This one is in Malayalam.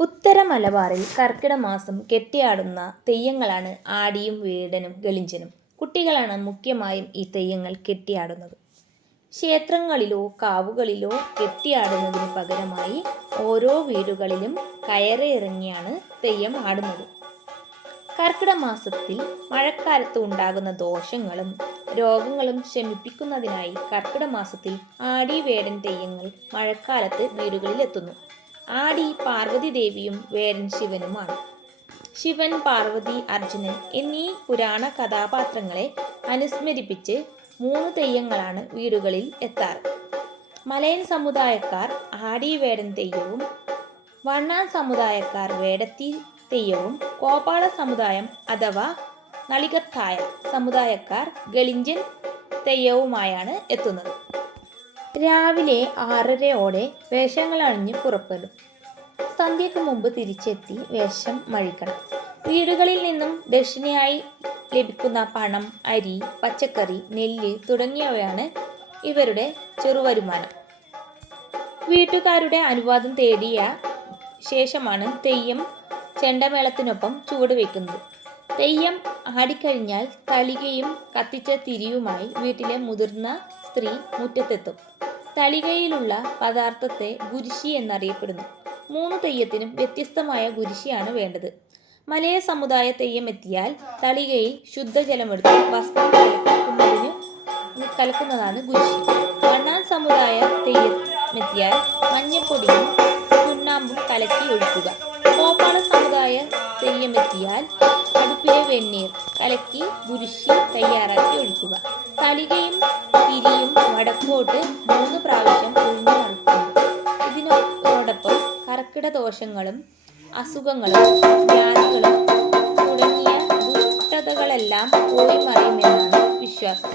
ഉത്തര മലബാറിൽ കർക്കിടക മാസം കെട്ടിയാടുന്ന തെയ്യങ്ങളാണ് ആടിയും വേടനും ഗളിഞ്ചനും. കുട്ടികളാണ് മുഖ്യമായും ഈ തെയ്യങ്ങൾ കെട്ടിയാടുന്നത്. ക്ഷേത്രങ്ങളിലോ കാവുകളിലോ കെട്ടിയാടുന്നതിന് പകരമായി ഓരോ വീടുകളിലും കയറിയിറങ്ങിയാണ് തെയ്യം ആടുന്നത്. കർക്കിടക മാസത്തിൽ മഴക്കാലത്ത് ഉണ്ടാകുന്ന ദോഷങ്ങളും രോഗങ്ങളും ശമിപ്പിക്കുന്നതിനായി കർക്കിടക മാസത്തിൽ ആടി വേടൻ തെയ്യങ്ങൾ മഴക്കാലത്ത് വീടുകളിലെത്തുന്നു. ആടി പാർവതി ദേവിയും വേടൻ ശിവനുമാണ്. ശിവൻ, പാർവതി, അർജുനൻ എന്നീ പുരാണ കഥാപാത്രങ്ങളെ അനുസ്മരിപ്പിച്ച് 3 തെയ്യങ്ങളാണ് വീടുകളിൽ എത്താറ്. മലയൻ സമുദായക്കാർ ആടി വേടൻ തെയ്യവും, വണ്ണാൻ സമുദായക്കാർ വേടത്തി തെയ്യവും, കോപ്പാള സമുദായം അഥവാ നളികത്തായ സമുദായക്കാർ ഗളിഞ്ചൻ തെയ്യവുമായാണ് എത്തുന്നത്. രാവിലെ 6:30ഓടെ വേഷങ്ങളണിഞ്ഞ് പുറപ്പെടും. സന്ധ്യയ്ക്ക് മുമ്പ് തിരിച്ചെത്തി വേഷം മഴിക്കണം. വീടുകളിൽ നിന്നും ദക്ഷിണയായി ലഭിക്കുന്ന പണം, അരി, പച്ചക്കറി, നെല്ല് തുടങ്ങിയവയാണ് ഇവരുടെ ചെറുവരുമാനം. വീട്ടുകാരുടെ അനുവാദം തേടിയ ശേഷമാണ് തെയ്യം ചെണ്ടമേളത്തിനൊപ്പം ചുവടുവെക്കുന്നത്. തെയ്യം ആടിക്കഴിഞ്ഞാൽ തളികയും കത്തിച്ച തിരിയുമായി വീട്ടിലെ മുതിർന്ന സ്ത്രീ മുറ്റത്തെത്തും. തളികയിലുള്ള പദാർത്ഥത്തെ ഗുരിശി എന്നറിയപ്പെടുന്നു. 3 തെയ്യത്തിനും വ്യത്യസ്തമായ ഗുരിശിയാണ് വേണ്ടത്. മലയ സമുദായ തെയ്യം എത്തിയാൽ തളികയിൽ ശുദ്ധജലമെടുത്ത് ഭസ്മം കലക്കുന്നതാണ് ഗുരിശി. വണ്ണാൻ സമുദായ തെയ്യമെത്തിയാൽ മഞ്ഞപ്പൊടിയും ചുണ്ണാമ്പും കലക്കി ഒഴിക്കുക. കോപ്പാള സമുദായ തെയ്യമെത്തിയാൽ അടുപ്പിലെ വെണ്ണീർ കലക്കി ഗുരിശി തയ്യാറാക്കി ഒഴിക്കുക. തളികയും തിരിയും വടക്കോട്ട് 3 പ്രാവശ്യം ഒഴിഞ്ഞു നടക്കുന്നു. ഇതിനോടൊപ്പം കർക്കിടക ദോഷങ്ങളും അസുഖങ്ങളും വ്യാധികളും തുടങ്ങിയ ദുഷ്ടതകളെല്ലാം പോയി മറിയുമെന്നാണ് വിശ്വാസം.